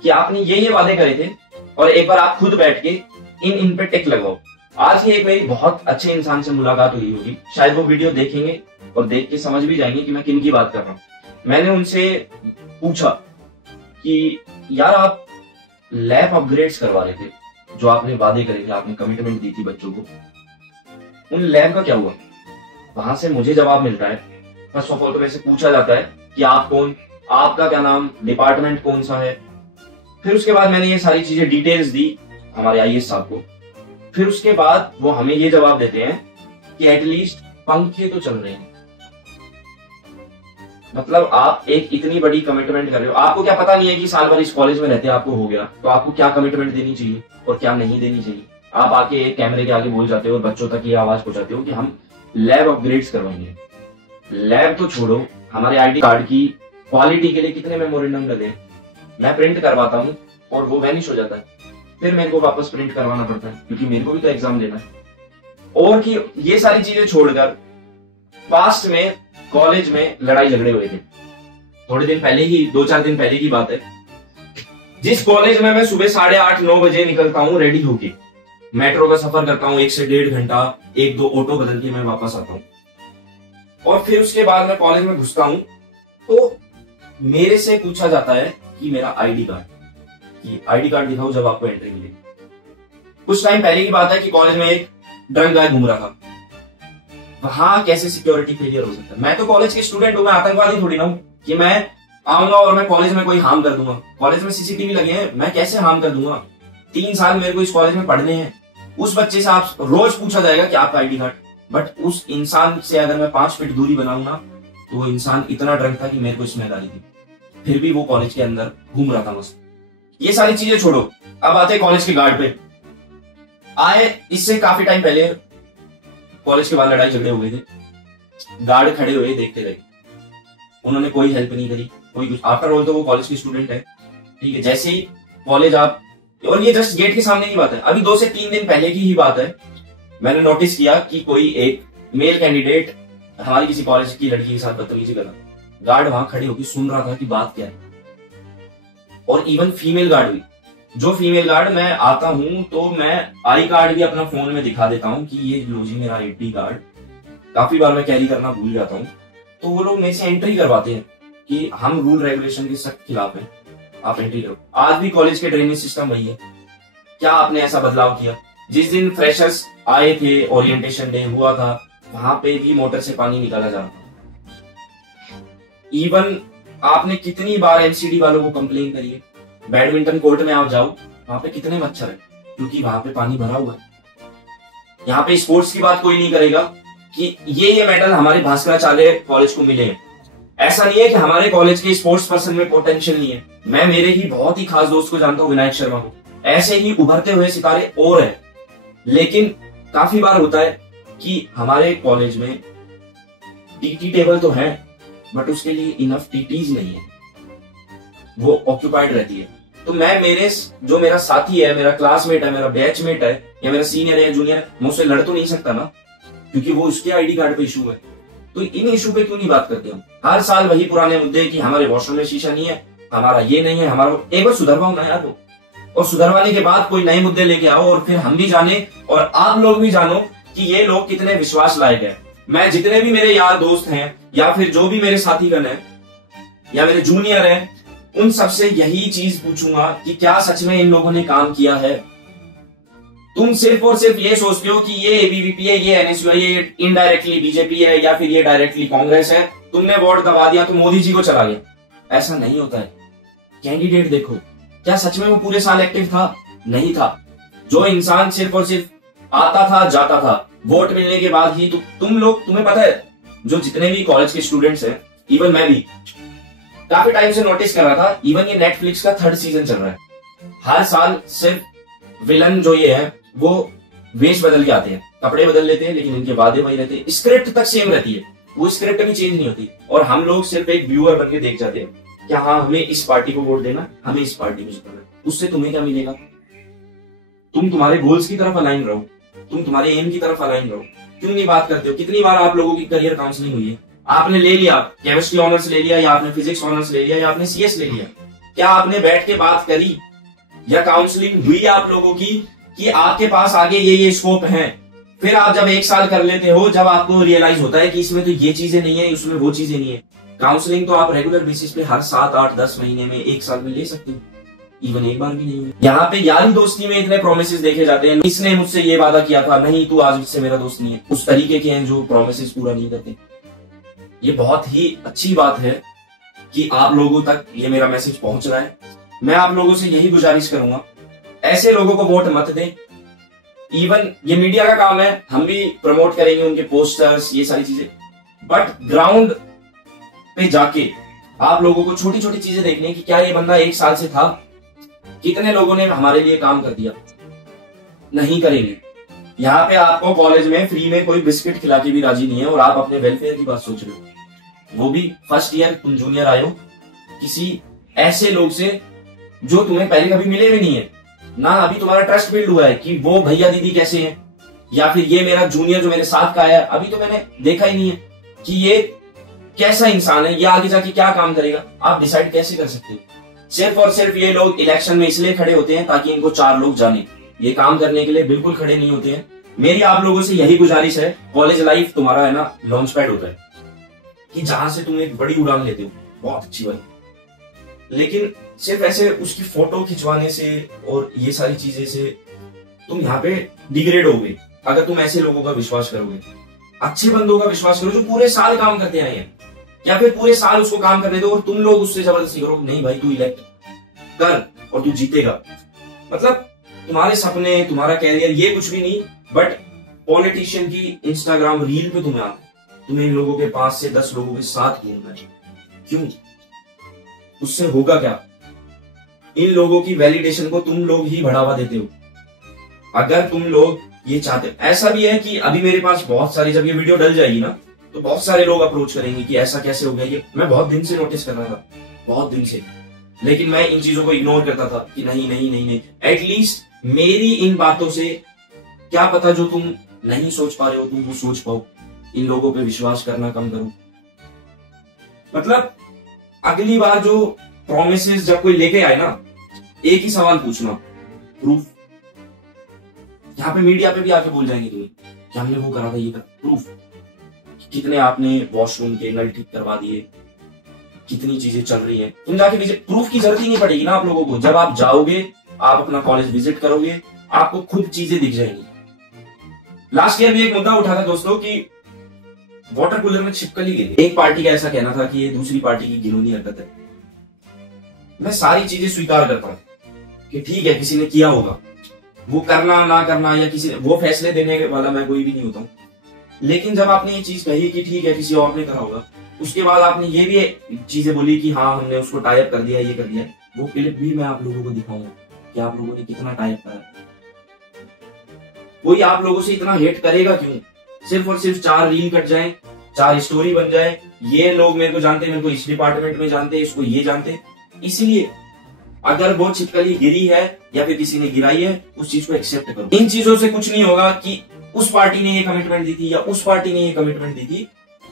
कि आपने ये वादे करे थे, और एक बार आप खुद बैठ के इन पे टिक लगाओ। आज ही एक मेरी बहुत अच्छे इंसान से मुलाकात हुई होगी, शायद वो वीडियो देखेंगे और देख के समझ भी जाएंगे कि मैं किन की बात कर रहा हूँ। मैंने उनसे पूछा कि यार आप लैब अपग्रेड्स करवा रहे थे, जो आपने वादे करे थे, आपने कमिटमेंट दी थी बच्चों को, उन लैब का क्या हुआ? वहां से मुझे जवाब मिलता है, फर्स्ट ऑफ ऑल तो वैसे पूछा जाता है कि आप कौन, आपका क्या नाम, डिपार्टमेंट कौन सा है। फिर उसके बाद मैंने ये सारी चीजें डिटेल्स दी हमारे आईएएस साहब को। फिर उसके बाद वो हमें ये जवाब देते हैं कि एटलीस्ट पंखे तो चल रहे हैं। मतलब आप एक इतनी बड़ी कमिटमेंट कर रहे हो, आपको क्या पता नहीं है कि साल भर इस कॉलेज में रहते आपको हो गया, तो आपको क्या कमिटमेंट देनी चाहिए और क्या नहीं देनी चाहिए। आप आके कैमरे के आगे बोल जाते हो और बच्चों तक ये आवाज पहुंचाते हो कि हम लैब अपग्रेड्स करवाएंगे। लैब तो छोड़ो, हमारे आईडी कार्ड की क्वालिटी के लिए कितने मेमोरेंडम लगे, मैं प्रिंट करवाता हूँ और वो वैनिश हो जाता है, फिर मेरे को वापस प्रिंट करवाना पड़ता है क्योंकि मेरे को भी तो एग्जाम देना है। और कि ये सारी चीजें छोड़कर पास्ट में कॉलेज में लड़ाई झगड़े हुए थे, थोड़े दिन पहले ही, 2-4 दिन पहले की बात है। जिस कॉलेज में मैं सुबह 8:30-9 बजे निकलता हूँ रेडी होके, मेट्रो का सफर करता हूँ 1 से 1.5 घंटा, 1-2 ऑटो बदल के मैं वापस आता हूँ, और फिर उसके बाद मैं कॉलेज में घुसता हूँ तो मेरे से पूछा जाता है कि मेरा आईडी कार्ड, कि आईडी कार्ड दिखाओ जब आपको एंट्री मिले। कुछ टाइम पहले की बात है कि कॉलेज में एक ड्रंक गाय घूम रहा था, वहां कैसे सिक्योरिटी फेलियर हो सकता है? मैं तो कॉलेज के स्टूडेंट हूं, मैं आतंकवादी थोड़ी ना हूं कि मैं आऊंगा और मैं कॉलेज में कोई हार्म कर दूंगा। कॉलेज में सीसीटीवी लगे हैं, मैं कैसे हार्म कर दूंगा? 3 साल मेरे को इस कॉलेज में पढ़ने हैं। उस बच्चे से आप रोज पूछा जाएगा कि आपका आईडी कार्ड, बट उस इंसान से अगर मैं 5 फीट दूरी बनाऊंगा तो वो इंसान इतना ड्रंक था कि मेरे को स्मेल आ रही थी, फिर भी वो कॉलेज के अंदर घूम रहा था मस्त। ये सारी चीजें छोड़ो, अब आते हैं कॉलेज के गार्ड पे। आए इससे काफी टाइम पहले कॉलेज के बाद लड़ाई झगड़े हो गए थे, गार्ड खड़े हुए देखते रहे, उन्होंने कोई हेल्प नहीं करी, कोई कुछ। आफ्टर ऑल तो वो कॉलेज के स्टूडेंट है, ठीक है। जैसे ही कॉलेज आप, और ये जस्ट गेट के सामने की बात है, अभी 2 से 3 दिन पहले की ही बात है, मैंने नोटिस किया कि कोई एक मेल कैंडिडेट हमारी किसी कॉलेज की लड़की के साथ बदतमीजी कर रहा था। गार्ड वहां खड़े होकर सुन रहा था कि बात क्या है। और इवन फीमेल गार्ड भी, जो फीमेल गार्ड, मैं आता हूं तो मैं आई कार्ड भी अपना फोन में दिखा देता हूं कि ये लो जी मेरा आईडी कार्ड, काफी बार मैं कैरी करना भूल जाता हूं, तो वो लोग मेरे से एंट्री करवाते हैं कि हम रूल रेगुलेशन के सख्त खिलाफ हैं, आप एंट्री करो। आज भी कॉलेज के ड्रेनेज सिस्टम वही है। क्या आपने ऐसा बदलाव किया? जिस दिन फ्रेशर्स आए थे, ओरिएंटेशन डे हुआ था, वहां पे भी मोटर से पानी निकाला जा रहा था। इवन आपने कितनी बार एनसीडी वालों को कंप्लेन करी है? बैडमिंटन कोर्ट में आप जाओ, वहां पे कितने मच्छर है, क्योंकि वहां पे पानी भरा हुआ है। यहाँ पे स्पोर्ट्स की बात कोई नहीं करेगा कि ये मेडल हमारे भास्कराचार्य कॉलेज को मिले हैं। ऐसा नहीं है कि हमारे कॉलेज के स्पोर्ट्स पर्सन में पोटेंशियल नहीं है। मैं मेरे ही बहुत ही खास दोस्त को जानता हूँ, विनायक शर्मा को, ऐसे ही उभरते हुए सितारे और है। लेकिन काफी बार होता है कि हमारे कॉलेज में टीटी टेबल तो है, बट उसके लिए इनफ टीटीज नहीं है, वो ऑक्यूपाइड रहती है। तो मैं जो मेरा साथी है, मेरा क्लासमेट है, मेरा बैचमेट है, या मेरा सीनियर है या जूनियर है, मैं उससे लड़ तो नहीं सकता ना, क्योंकि वो उसके आईडी कार्ड पे इशू है। तो इन इशू पे क्यों नहीं बात करते हम? हर साल वही पुराने मुद्दे कि हमारे वॉशरूम में शीशा नहीं है, हमारा ये नहीं है, हमारा। एक बार सुधरवाओ ना यार, और सुधरवाने के बाद कोई नए मुद्दे लेके आओ, और फिर हम भी जाने और आप लोग भी जानो कि ये लोग कितने विश्वास लायक है। मैं जितने भी मेरे यार दोस्त हैं, या फिर जो भी मेरे साथीगण हैं, या मेरे जूनियर हैं, उन सबसे यही चीज पूछूंगा कि क्या सच में इन लोगों ने काम किया है? तुम सिर्फ और सिर्फ ये सोचते हो कि ये एबीवीपी है, ये एनएसयू है, ये इनडायरेक्टली बीजेपी है, या फिर ये डायरेक्टली कांग्रेस है, तुमने वोट दबा दिया तो मोदी जी को चला गया। ऐसा नहीं होता है। कैंडिडेट देखो, क्या सच में वो पूरे साल एक्टिव था? नहीं था। जो इंसान सिर्फ और सिर्फ आता था जाता था, वोट मिलने के बाद ही तुम्हें पता है, जो जितने भी कॉलेज के स्टूडेंट्स हैं, इवन मैं भी काफी टाइम से नोटिस कर रहा था, इवन ये नेटफ्लिक्स का 3rd सीजन चल रहा है, हर साल सिर्फ विलन जो ये है वो वेश बदल के आते हैं, कपड़े बदल लेते हैं, लेकिन इनके वादे वही रहते हैं, स्क्रिप्ट तक सेम रहती है, वो स्क्रिप्ट भी चेंज नहीं होती। और हम लोग सिर्फ एक व्यूअर बन के देख जाते हैं क्या हाँ हमें इस पार्टी को वोट देना, हमें इस पार्टी को जिताना। उससे तुम्हें क्या मिलेगा? तुम तुम्हारे गोल्स की तरफ अलाइन रहो, तुम तुम्हारे एम की तरफ अलाइन रहो। क्यों नहीं बात करते हो? कितनी बार आप लोगों की करियर काउंसलिंग हुई है? आपने ले लिया केमिस्ट्री ऑनर्स ले लिया, या आपने फिजिक्स ऑनर्स ले लिया, या आपने सीएस ले लिया, क्या आपने बैठ के बात करी या काउंसलिंग हुई आप लोगों की कि आपके पास आगे ये स्कोप है? फिर आप जब 1 साल कर लेते हो, जब आपको रियलाइज होता है कि इसमें तो ये चीजें नहीं है, इसमें वो चीजें नहीं है। काउंसलिंग तो आप रेगुलर बेसिस पे हर 7, 8, 10 महीने में, 1 साल में ले सकते हो, इवन एक बार भी नहीं है। यहाँ पे यारी दोस्ती में इतने प्रोमिस देखे जाते हैं, इसने मुझसे ये वादा किया था, नहीं तू आज से मेरा दोस्त नहीं है, उस तरीके के हैं जो प्रोमिस पूरा नहीं करते। ये बहुत ही अच्छी बात है कि आप लोगों तक ये मेरा मैसेज पहुंच रहा है। मैं आप लोगों से यही गुजारिश करूंगा, ऐसे लोगों को वोट मत दें। इवन ये मीडिया का काम है, हम भी प्रमोट करेंगे उनके पोस्टर्स, ये सारी चीजें, बट ग्राउंड पे जाके आप लोगों को छोटी छोटी चीजें देखनी है कि क्या ये बंदा 1 साल से था, कितने लोगों ने हमारे लिए काम कर दिया। नहीं करेंगे। यहाँ पे आपको कॉलेज में फ्री में कोई बिस्किट खिला के भी राजी नहीं है, और आप अपने वेलफेयर की बात सोच रहे हो, वो भी फर्स्ट ईयर तुम जूनियर आए हो किसी ऐसे लोग से जो तुम्हें पहले कभी मिले भी नहीं है ना, अभी तुम्हारा ट्रस्ट बिल्ड हुआ है कि वो भैया दीदी कैसे हैं, या फिर ये मेरा जूनियर जो मेरे साथ का है, अभी तो मैंने देखा ही नहीं है कि ये कैसा इंसान है, ये आगे जाके क्या काम करेगा। आप डिसाइड कैसे कर सकते हो? सिर्फ और सिर्फ ये लोग इलेक्शन में इसलिए खड़े होते हैं ताकि इनको 4 लोग जाने, ये काम करने के लिए बिल्कुल खड़े नहीं होते हैं। मेरी आप लोगों से यही गुजारिश है, कॉलेज लाइफ तुम्हारा है ना लॉन्च पैड होता है कि जहां से तुम एक बड़ी उड़ान लेते हो, बहुत अच्छी बात, लेकिन सिर्फ ऐसे उसकी फोटो खिंचवाने से और ये सारी चीजें से तुम यहाँ पे डिग्रेड होगे। अगर तुम ऐसे लोगों का विश्वास करोगे, अच्छे बंदों का विश्वास करो जो पूरे साल काम करते आए हैं, या फिर पूरे साल उसको काम करने दो और तुम लोग उससे जबरदस्ती करो नहीं भाई तू इलेक्ट कर और तू जीतेगा। मतलब तुम्हारे सपने, तुम्हारा कैरियर ये कुछ भी नहीं, बट पॉलिटिशियन की इंस्टाग्राम रील पे तुम्हें आना, तुम्हें इन लोगों के 5 से 10 लोगों के साथ घूमना है। क्यों? उससे होगा क्या? इन लोगों की वैलिडेशन को तुम लोग ही बढ़ावा देते हो। अगर तुम लोग ये चाहते, ऐसा भी है कि अभी मेरे पास बहुत सारी, जब ये वीडियो डल जाएगी ना तो बहुत सारे लोग अप्रोच करेंगे कि ऐसा कैसे हो गया। ये मैं बहुत दिन से नोटिस कर रहा था, बहुत दिन से, लेकिन मैं इन चीजों को इग्नोर करता था कि नहीं नहीं नहीं नहीं, एटलीस्ट मेरी इन बातों से क्या पता जो तुम नहीं सोच पा रहे हो तुम वो सोच पाओ। इन लोगों पे विश्वास करना कम करो। मतलब अगली बार जो प्रोमिसेस जब कोई लेके आए ना, एक ही सवाल पूछना, प्रूफ। यहाँ पे मीडिया पे भी आके बोल जाएंगे तुम्हें कि हमने वो करा था, ये कर, प्रूफ। कितने आपने वॉशरूम के नल ठीक करवा दिए, कितनी चीजें चल रही हैं, तुम जाके विजिट, प्रूफ की जरूरत ही नहीं पड़ेगी ना आप लोगों को। जब आप जाओगे, आप अपना कॉलेज विजिट करोगे, आपको खुद चीजें दिख जाएंगी। लास्ट ईयर भी एक मुद्दा उठा था दोस्तों कि वाटर कूलर में छिपकली गिरी। एक पार्टी का ऐसा कहना था कि ये दूसरी पार्टी की घिनौनी हरकत है। मैं सारी चीजें स्वीकार करता हूँ कि ठीक है किसी ने किया होगा, वो करना ना करना या किसी वो फैसले देने वाला मैं कोई भी नहीं होता हूँ। लेकिन जब आपने ये चीज कही कि ठीक है किसी और ने करा होगा, उसके बाद आपने ये भी चीजें बोली कि हाँ हमने उसको टाइप कर दिया, ये कर दिया, वो क्लिप भी मैं आप लोगों को दिखाऊंगा कि आप लोगों ने कितना टाइप करा। कोई आप लोगों से इतना हेट करेगा क्यों? सिर्फ और सिर्फ 4 रील कट जाए, 4 स्टोरी बन जाए, ये लोग मेरे को जानते, मेरे को इस डिपार्टमेंट में जानते, इसको ये जानते। इसलिए अगर वो छिपकली गिरी है या फिर किसी ने गिराई है, उस चीज को एक्सेप्ट करो। इन चीजों से कुछ नहीं होगा कि उस पार्टी ने ये कमिटमेंट दी थी या उस पार्टी ने ये कमिटमेंट दी थी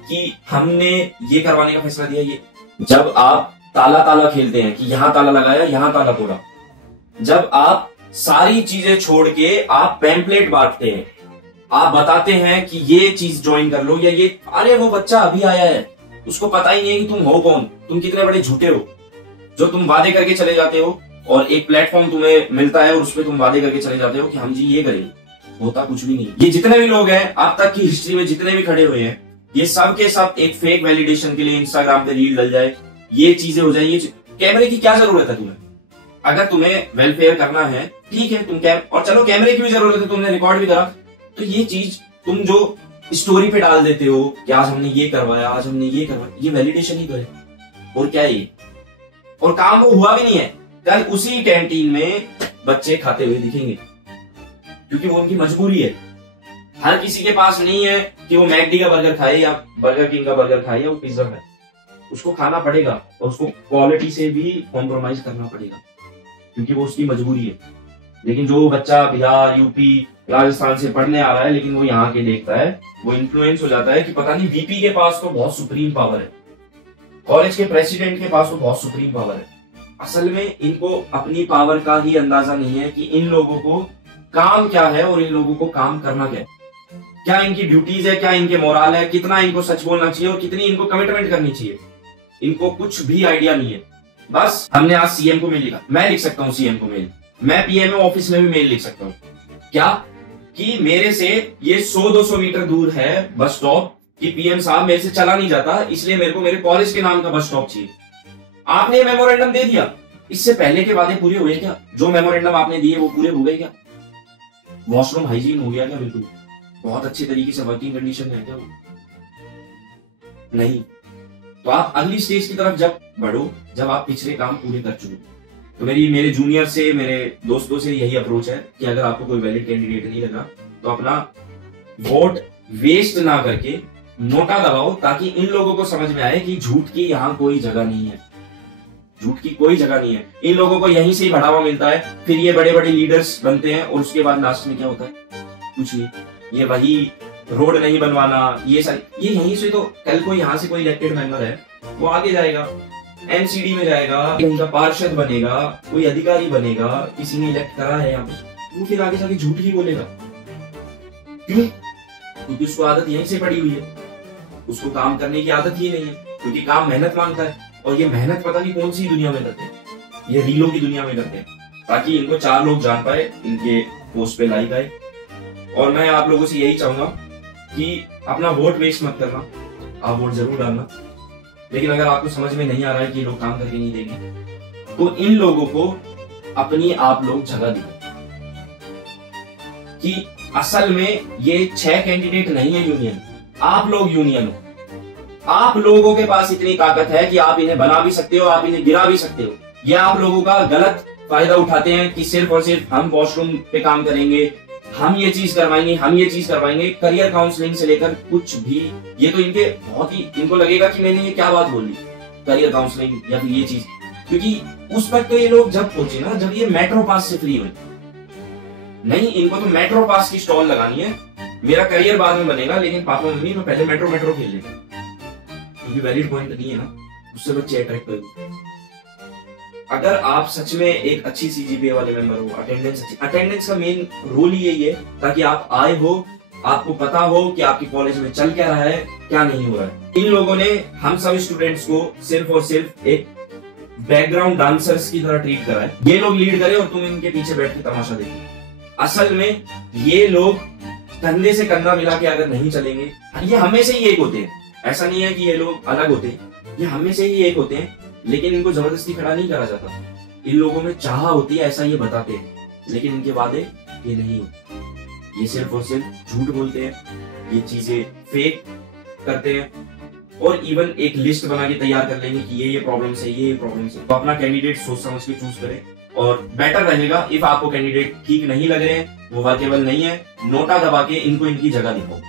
कि हमने ये करवाने का फैसला दिया। ये जब आप ताला खेलते हैं कि यहां ताला लगाया, यहां ताला तोड़ा, जब आप सारी चीजें छोड़ के आप पैम्पलेट बांटते हैं, आप बताते हैं कि ये चीज ज्वाइन कर लो या ये, अरे वो बच्चा अभी आया है, उसको पता ही नहीं है कि तुम हो कौन, तुम कितने बड़े झूठे हो, जो तुम वादे करके चले जाते हो और एक प्लेटफॉर्म तुम्हें मिलता है और उस पर तुम वादे करके चले जाते हो कि हम जी ये करेंगे, होता कुछ भी नहीं। ये जितने भी लोग हैं अब तक की हिस्ट्री में, जितने भी खड़े हुए हैं, ये सब के सब एक फेक वैलिडेशन के लिए इंस्टाग्राम पे रील डल जाए, ये चीजें हो जाए, ये कैमरे की क्या जरूरत है तुम्हें? अगर तुम्हें वेलफेयर करना है ठीक है, तुम और चलो कैमरे की भी जरूरत है, तुमने रिकॉर्ड भी करा, तो ये चीज तुम जो स्टोरी पे डाल देते हो कि आज हमने ये करवाया, आज हमने ये करवाया, ये वैलिडेशन ही तो है। और क्या है ये? और काम वो हुआ भी नहीं है, कल उसी कैंटीन में बच्चे खाते हुए दिखेंगे, क्योंकि वो उनकी मजबूरी है। हर किसी के पास नहीं है कि वो मैकडी का बर्गर खाए या बर्गर किंग का बर्गर खाए या वो पिज्जा खाए। उसको खाना पड़ेगा और उसको क्वालिटी से भी कॉम्प्रोमाइज करना पड़ेगा, क्योंकि वो उसकी मजबूरी है। लेकिन जो बच्चा बिहार, यूपी, राजस्थान से पढ़ने आ रहा है, लेकिन वो यहाँ के देखता है, वो इन्फ्लुएंस हो जाता है कि पता नहीं वीपी के पास तो बहुत सुप्रीम पावर है, कॉलेज के प्रेसिडेंट के पास तो बहुत सुप्रीम पावर है। असल में इनको अपनी पावर का ही अंदाजा नहीं है कि इन लोगों को काम क्या है और इन लोगों को काम करना क्या है, क्या इनकी ड्यूटीज है, क्या इनके मोरल है, कितना इनको सच बोलना चाहिए और कितनी इनको कमिटमेंट करनी चाहिए। इनको कुछ भी आइडिया नहीं है। बस हमने आज सीएम को मेल लिखा, मैं लिख सकता हूँ सीएम को मेल, मैं पीएमओ ऑफिस में भी मेल लिख सकता हूँ, क्या कि मेरे से ये 100-200 मीटर दूर है बस स्टॉप, कि पीएम साहब मेरे से चला नहीं जाता, इसलिए मेरे को मेरे कॉलेज के नाम का बस स्टॉप चाहिए। आपने मेमोरेंडम दे दिया, इससे पहले के वादे पूरे हुए क्या? जो मेमोरेंडम आपने दिए वो पूरे हो गए क्या? वॉशरूम हाइजीन हो गया क्या? बिल्कुल बहुत अच्छे तरीके से वर्किंग कंडीशन में है क्या? नहीं। तो आप अगली स्टेज की तरफ जब बढ़ो, जब आप पिछले काम पूरे कर चुके। तो मेरे जूनियर से, मेरे दोस्तों से यही अप्रोच है कि अगर आपको कोई वैलिड कैंडिडेट नहीं लगा तो अपना वोट वेस्ट ना करके नोटा दबाओ, ताकि इन लोगों को समझ में आए कि झूठ की यहाँ कोई जगह नहीं है, झूठ की कोई जगह नहीं है। इन लोगों को यहीं से ही बढ़ावा मिलता है, फिर ये बड़े बड़े लीडर्स बनते हैं और उसके बाद लास्ट में क्या होता है? कुछ नहीं। ये वही रोड नहीं बनवाना, ये यहीं से। तो कल को यहाँ से कोई इलेक्टेड मेंबर है, वो आगे जाएगा, एमसीडी में जाएगा, कहीं का पार्षद बनेगा, कोई अधिकारी बनेगा, किसी ने इलेक्ट करा है यहाँ पे, वो फिर आगे जाके झूठ ही बोलेगा। क्यों? क्योंकि उसको आदत यहीं से पड़ी हुई है, उसको काम करने की आदत ही नहीं है, क्योंकि काम मेहनत मांगता है। और ये मेहनत पता नहीं कौन सी दुनिया में करते हैं, ये रीलों की दुनिया में करते हैं, ताकि इनको 4 लोग जान पाए, इनके पोस्ट पे लाइक आए। और मैं आप लोगों से यही चाहूंगा कि अपना वोट वेस्ट मत करना, आप वोट जरूर डालना, लेकिन अगर आपको समझ में नहीं आ रहा है कि लोग काम करके नहीं देंगे, तो इन लोगों को अपनी आप लोग जगह दो कि असल में ये 6 कैंडिडेट नहीं है यूनियन, आप लोग यूनियन हो। आप लोगों के पास इतनी ताकत है कि आप इन्हें बना भी सकते हो, आप इन्हें गिरा भी सकते हो। ये आप लोगों का गलत फायदा उठाते हैं कि सिर्फ और सिर्फ हम वॉशरूम पे काम करेंगे, हम ये चीज करवाएंगे, हम ये चीज करवाएंगे, करियर काउंसलिंग से लेकर कुछ भी। ये तो इनके बहुत ही, इनको लगेगा कि मैंने ये क्या बात बोली, करियर काउंसलिंग या फिर ये चीज, क्योंकि उस तक तो ये लोग जब पहुंचे ना, जब ये मेट्रो पास से फ्री हुए। नहीं, इनको तो मेट्रो पास की स्टॉल लगानी है, मेरा करियर बाद में बनेगा, लेकिन पापा मम्मी मैं पहले मेट्रो खेल लेगा, क्योंकि वैलिड पॉइंट नहीं है ना, उससे बच्चे अट्रैक्ट होंगे। अगर आप सच में एक अच्छी सीजीपीए वाले मेंबर हो, अटेंडेंस का मेन रोल ही यही है, ताकि आप आए हो, आपको पता हो कि आपके कॉलेज में चल क्या रहा है, क्या नहीं हो रहा है। इन लोगों ने हम सब स्टूडेंट्स को सिर्फ और सिर्फ एक बैकग्राउंड डांसर्स की तरह ट्रीट करा है। ये लोग लीड करे और तुम इनके पीछे बैठ के तमाशा देखो। असल में ये लोग कंधे से कंधा मिला के अगर नहीं चलेंगे, ये हमें से ही एक होते हैं, ऐसा नहीं है कि ये लोग अलग होते हैं, ये हमें से ही एक होते हैं, लेकिन इनको जबरदस्ती खड़ा नहीं करा जाता। इन लोगों में चाह होती है, ऐसा ये बताते हैं, लेकिन इनके वादे ये नहीं होते। ये सिर्फ और सिर्फ झूठ बोलते हैं, ये चीजें फेक करते हैं, और इवन एक लिस्ट बना के तैयार कर लेंगे कि ये प्रॉब्लम्स है, ये प्रॉब्लम्स है। तो अपना कैंडिडेट सोच समझ के चूज करें, और बेटर रहेगा इफ आपको कैंडिडेट ठीक नहीं लग रहे हैं, वो वर्केबल नहीं है, नोटा दबा के इनको इनकी जगह दिखाओ।